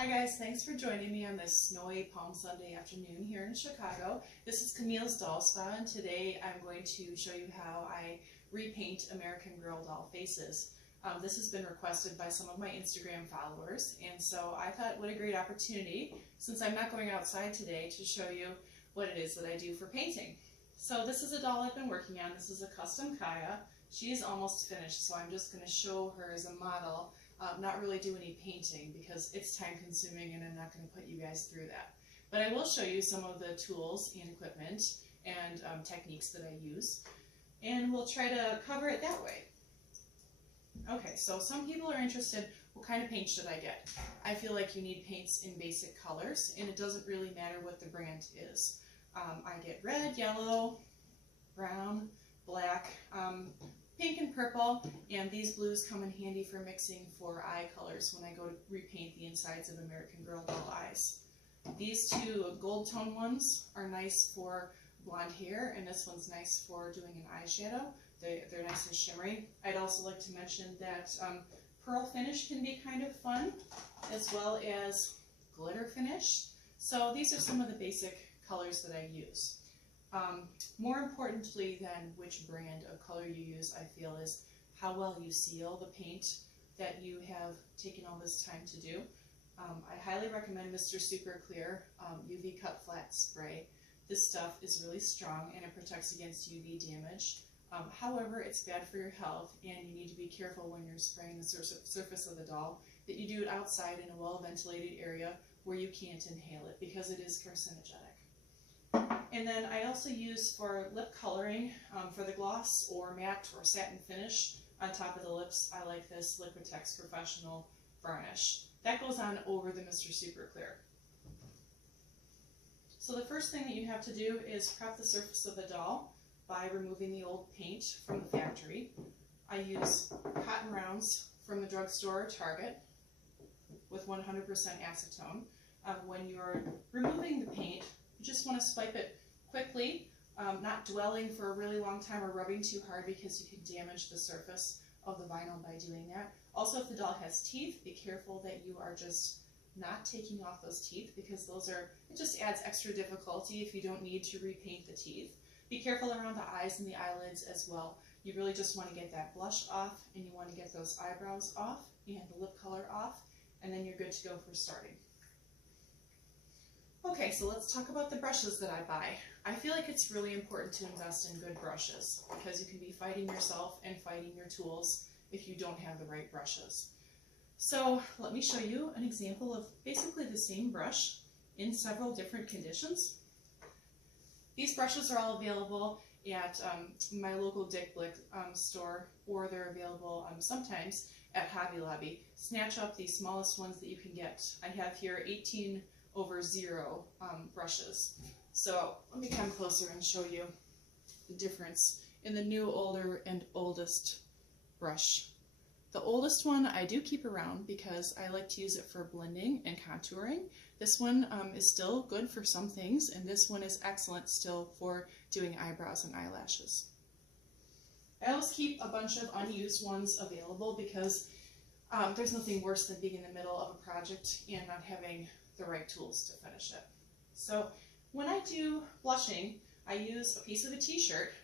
Hi guys, thanks for joining me on this snowy Palm Sunday afternoon here in Chicago. This is Camille's Doll Spa, and today I'm going to show you how I repaint American Girl doll faces. This has been requested by some of my Instagram followers, and so I thought what a great opportunity, since I'm not going outside today, to show you what it is that I do for painting. So this is a doll I've been working on. This is a custom Kaya. She is almost finished, so I'm just going to show her as a model. Not really do any painting because it's time consuming and I'm not going to put you guys through that. But I will show you some of the tools and equipment and techniques that I use, and we'll try to cover it that way. Okay, so some people are interested, what kind of paint should I get? I feel like you need paints in basic colors, and it doesn't really matter what the brand is. I get red, yellow, brown, black, pink and purple, and these blues come in handy for mixing for eye colors when I go to repaint the insides of American Girl doll eyes. These two gold tone ones are nice for blonde hair, and this one's nice for doing an eyeshadow. They're nice and shimmery. I'd also like to mention that pearl finish can be kind of fun, as well as glitter finish. So these are some of the basic colors that I use. More importantly than which brand of color you use, I feel, is how well you seal the paint that you have taken all this time to do. I highly recommend Mr. Super Clear UV Cut Flat Spray. This stuff is really strong and it protects against UV damage. However, it's bad for your health, and you need to be careful when you're spraying the surface of the doll that you do it outside in a well-ventilated area where you can't inhale it, because it is carcinogenic. And then I also use for lip coloring, for the gloss or matte or satin finish on top of the lips, I like this Liquitex Professional Varnish. That goes on over the Mr. Super Clear. So the first thing that you have to do is prep the surface of the doll by removing the old paint from the factory. I use cotton rounds from the drugstore or Target with 100% acetone. When you're removing the paint, you just want to swipe it quickly, not dwelling for a really long time or rubbing too hard, because you can damage the surface of the vinyl by doing that. Also, if the doll has teeth, be careful that you are just not taking off those teeth, because it just adds extra difficulty if you don't need to repaint the teeth. Be careful around the eyes and the eyelids as well. You really just want to get that blush off, and you want to get those eyebrows off and the lip color off, and then you're good to go for starting. Okay, so let's talk about the brushes that I buy. I feel like it's really important to invest in good brushes, because you can be fighting yourself and fighting your tools if you don't have the right brushes. So let me show you an example of basically the same brush in several different conditions. These brushes are all available at my local Dick Blick store, or they're available sometimes at Hobby Lobby. Snatch up the smallest ones that you can get. I have here 18/0 brushes. So let me come closer and show you the difference in the new, older, and oldest brush. The oldest one I do keep around because I like to use it for blending and contouring. This one is still good for some things, and this one is excellent still for doing eyebrows and eyelashes. I always keep a bunch of unused ones available, because there's nothing worse than being in the middle of a project and not having the right tools to finish it. So when I do blushing, I use a piece of a t-shirt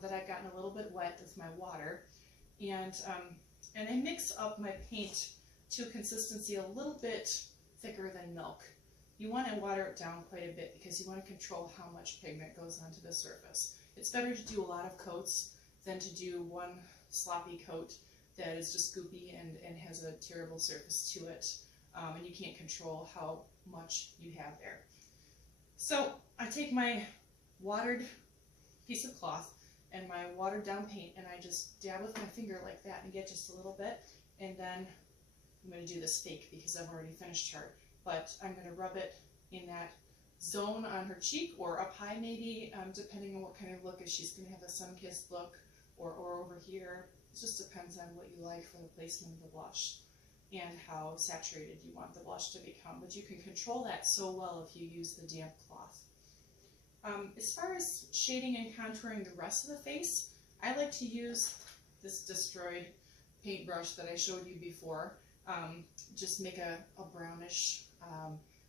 that I've gotten a little bit wet with my water, and I mix up my paint to a consistency a little bit thicker than milk. You want to water it down quite a bit, because you want to control how much pigment goes onto the surface. It's better to do a lot of coats than to do one sloppy coat that is just goopy and has a terrible surface to it, and you can't control how much you have there. So I take my watered piece of cloth and my watered down paint, and I just dab with my finger like that and get just a little bit, and then I'm going to do this fake because I've already finished her, but I'm going to rub it in that zone on her cheek, or up high maybe, depending on what kind of look. If she's going to have a sun-kissed look, or over here. It just depends on what you like for the placement of the blush and how saturated you want the blush to become, but you can control that so well if you use the damp cloth. As far as shading and contouring the rest of the face, I like to use this destroyed paintbrush that I showed you before. Just make a brownish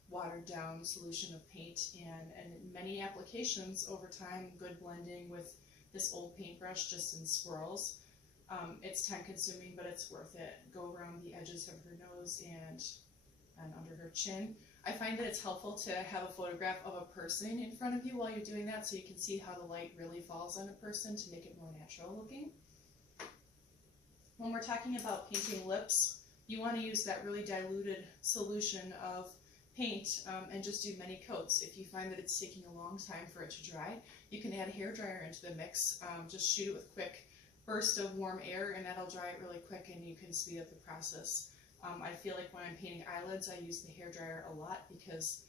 watered down solution of paint, and in many applications over time, good blending with this old paintbrush just in swirls. It's time consuming, but it's worth it. Go around the edges of her nose and under her chin. I find that it's helpful to have a photograph of a person in front of you while you're doing that, so you can see how the light really falls on a person to make it more natural looking. When we're talking about painting lips, you want to use that really diluted solution of paint and just do many coats. If you find that it's taking a long time for it to dry, you can add a hairdryer into the mix. Just shoot it with a quick burst of warm air and that'll dry it really quick, and you can speed up the process. I feel like when I'm painting eyelids, I use the hairdryer a lot because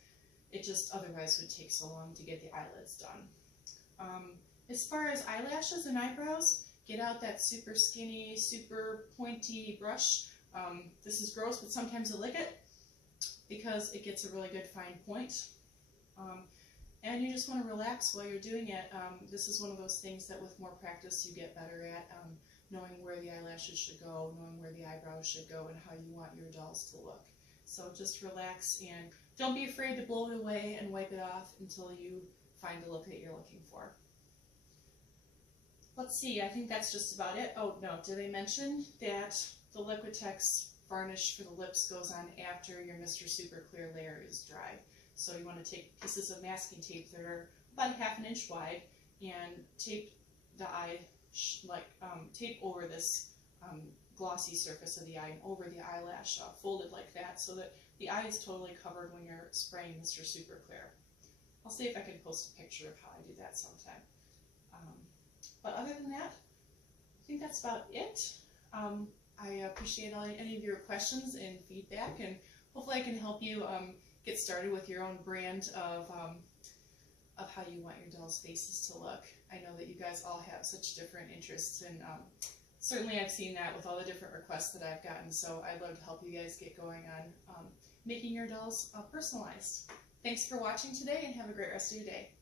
it just otherwise would take so long to get the eyelids done. As far as eyelashes and eyebrows, get out that super skinny, super pointy brush. This is gross, but sometimes I like it because it gets a really good fine point. And you just want to relax while you're doing it. This is one of those things that with more practice you get better at, knowing where the eyelashes should go, knowing where the eyebrows should go, and how you want your dolls to look. So just relax and don't be afraid to blow it away and wipe it off until you find the look that you're looking for. Let's see, I think that's just about it. Oh no, did I mention that the Liquitex varnish for the lips goes on after your Mr. Super Clear layer is dry? So you want to take pieces of masking tape that are about 1/2 inch wide and tape the eye, tape over this glossy surface of the eye and over the eyelash, folded like that, so that the eye is totally covered when you're spraying Mr. Super Clear. I'll see if I can post a picture of how I do that sometime. But other than that, I think that's about it. I appreciate any of your questions and feedback, and hopefully I can help you get started with your own brand of how you want your dolls' faces to look. I know that you guys all have such different interests, and certainly I've seen that with all the different requests that I've gotten, so I'd love to help you guys get going on making your dolls personalized. Thanks for watching today, and have a great rest of your day.